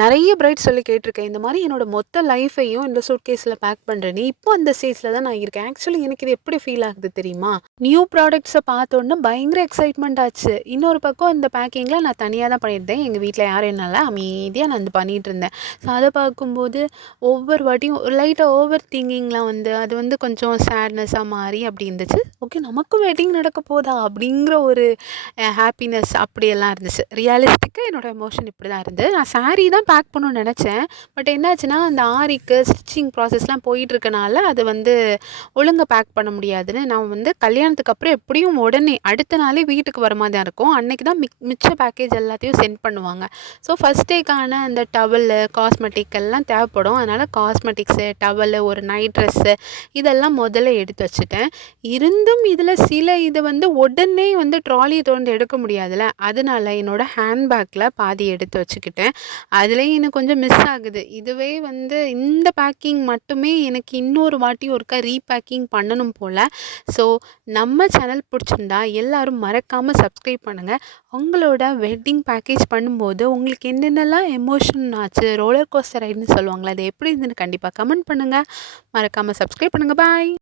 நெறைய பிரைட்ஸ் சொல்லி கேட்டுருக்கேன். இந்த மாரி என்னோட மொத்த லைஃபையும் இந்த சூட்கேஸ்ல பேக் பண்றேன்னு. இப்போ அந்த ஸ்டேஜ்ல தான் நான் இருக்கேன். ஆக்சுவலி எனக்கு இது எப்படி ஃபீல் ஆகுது தெரியுமா? நியூ ப்ராடக்ட்ஸ பார்த்தோனே பயங்கர எக்ஸைட்மெண்ட் ஆச்சு. இன்னொரு பக்கம் இந்த பேக்கிங்ல நான் தனியா தான் பண்ணியிருந்தேன். எங்க வீட்ல யாரும் இல்லனால அமைதியா நான் பண்ணிட்டு இருந்தேன். ஸோ அத பார்க்கும்போது ஒவ்வொரு வாட்டியும் லைட்டா ஓவர் திங்கிங்லாம் அது கொஞ்சம் சேட்னஸா மாறி அப்படி இருந்துச்சு. ஓகே நமக்கும் வெட்டிங் நடக்க போதா? அப்படிங்கிற ஒரு ஹாப்பினஸ் அப்படியெல்லாம் இருந்துச்சு. ரியலிஸ்டிக்கா என்னோட எமோஷன் இப்படி தான் இருந்தது. நான் சாரி தான் பேக் பண்ணணும்னு நெனச்சேன். பட் என்னாச்சுன்னா, அந்த ஆரிக்கு ஸ்டிச்சிங் ப்ராசஸ்லாம் போயிட்டுருக்கனால, அது ஒழுங்கா பேக் பண்ண முடியாதுன்னு, நான் கல்யாணத்துக்கு அப்புறம் எப்படியும் உடனே அடுத்த நாளே வீட்டுக்கு வர மாரி தான் இருக்கும். அன்னைக்கு தான் மிச்ச பேக்கேஜ் எல்லாத்தையும் சென்ட் பண்ணுவாங்க. ஸோ ஃபர்ஸ்ட் டேக்கான அந்த டவலு, காஸ்மெட்டிக் எல்லாம் தேவைப்படும். அதனால காஸ்மெட்டிக்ஸு, டவலு, ஒரு நைட் ட்ரெஸ்ஸு இதெல்லாம் முதல்ல எடுத்து வச்சுட்டேன். இருந்தும் இதில சில இது உடனே ட்ராலிய தொறந்து எடுக்க முடியாதுல்ல. அதனால என்னோட ஹேண்ட்பேக்ல பாதி எடுத்து வச்சுக்கிட்டேன். அதுலயும் எனக்கு கொஞ்சம் மிஸ் ஆகுது. இதுவே இந்த பேக்கிங் மட்டுமே எனக்கு இன்னொரு வாட்டி ஒருக்கா ரீபேக்கிங் பண்ணணும் போல. ஸோ நம்ம சேனல் பிடிச்சிருந்தா எல்லாரும் மறக்காம சப்ஸ்கிரைப் பண்ணுங்க. உங்களோட வெட்டிங் பேக்கேஜ் பண்ணும்போது உங்களுக்கு என்னென்னலாம் எமோஷன் ஆச்சு, ரோலர் கோஸ்டர் ரைடுன்னு சொல்லுவாங்கல்ல, அது எப்படி இருந்ததுன்னு கண்டிப்பா கமெண்ட் பண்ணுங்க. மறக்காம சப்ஸ்கிரைப் பண்ணுங்க. பாய்.